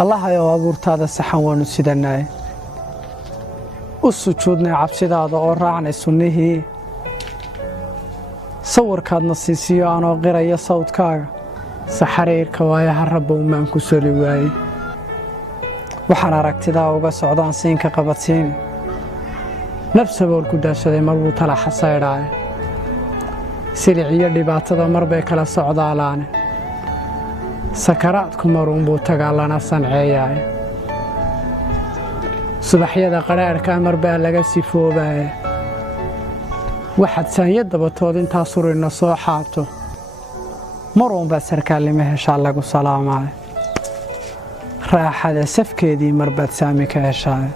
الله يا abuurtaada saxan waanu sidanay u sujuudnay cabsidaada oo raacnay sunnihii sawirkaadna siisiyo aanoo qiraya sawdkaaga saxariirka waayaha rabbow maan ku soli waayey waxaan aragtidaa uga socdaan siinka qabadsiin nafsabool ku daashaday marbuu tala xasaydhaaye silic iyo dhibaatada marbay kala socdaalaane sakaraadku maruunbuu tagaa lana sanceeyaaye subaxyada qadhaadhkaa marbaa laga sifoobaaye waxaad saanya dabatood intaa surina soo xaato maruunbaad sarkaalnimo heshaa lagu salaamaaye raaxada safkeedii marbaad saami ka heshaaye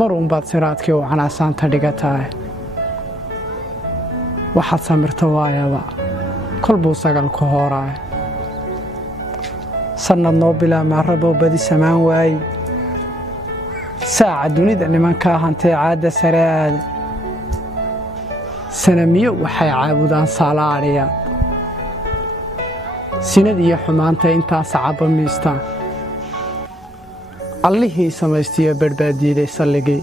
maruunbaad siraadkii u canaasaanta dhigataaye waxaad samirto waayaba kolbuu sagalku hooraaye sannad noo bilaamaa rabow badi samaan waaye saaca dunida nimankaa hantee caadda sare aada sanamiyo waxay caabudaan saalaadhiya sinad iyo xumaanta intaa sacabba miistaan allihii samaystiyo badhbaadiiday salligii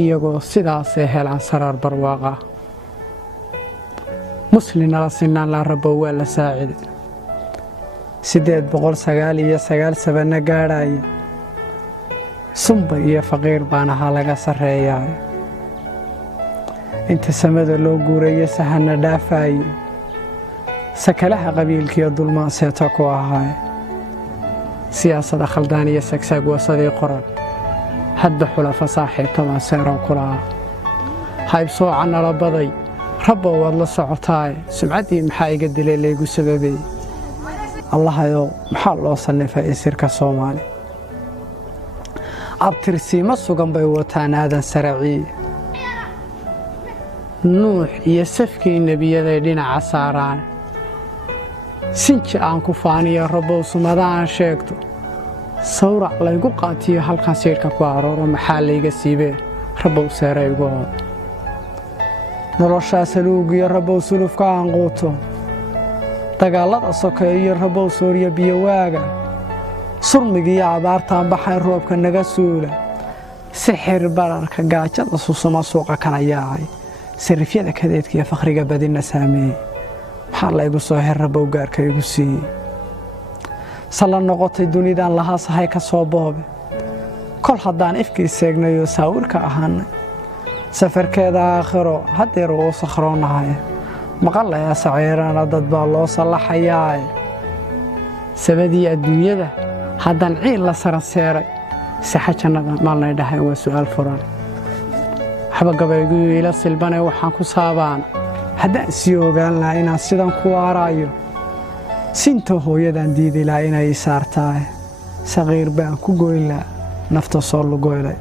iyagoo sidaasay helaan saraar barwaaqa muslinala sinaan laa rabbow waa la saaciday 899 sabanna gaadhaya sumba iyo faqiir baan ahaa laga sarreeyaa inta samada loo guurayo sahanna dhaafayo sakalaha qabiilkiiyo dulmaan seeta ku ahaay siyaasada khaldaan iyo sagsaag wasadii qoran hadba xulafa saaxiibtamaan seerow ku lahaa hayb sooca nala baday rabbow waad la socotaaye sumcaddii maxaa iga dilay laygu sababay allahayow maxaa loo sannifay isirka soomaali abtirsiimo sugan bay wataan aadan saracii nuux iyo safkii nebiyaday dhinaca saaraan sinji aan ku faaniyo rabbow sumada aan sheegto sawrac laygu qaatiyo halkan siidhka ku arooro maxaa layga siibee rabbow seera igu hooda noloshaa saluugiyo rabbow sulufka aan quuto dagaallada sokeeyo rabbow sooriya biyowaaga surmigiiyo abaartaan baxayn roobka naga suula sixir bararka gaajada susuma suuqa kana yaacay sarifyada kadeedkiiyo fakhriga badina saameeyey maxaa laygu soo her rabbow gaarka igu siiyey salla noqotay dunidaan lahaa sahay ka soo boobe kol haddaan ifkii seegnayoo saawirka ahaanay safarkeeda aakhiro haddeer uu sakhroonahay maqalayaa saciirana dad baa loo sallaxayaaye sabadii adduunyada haddaan ciil la saranseeray saxa jannada maalnay dhahayn waa su'aal furan waxba gabayguyu ila silbane waxaan ku saabaana haddaan sii ogaan lahaa inaan sidan ku waaraayo sinta hooyadaan diidi lahaa inay ii saartaaye saqiir baan ku goyn lahaa nafta soo lugoylay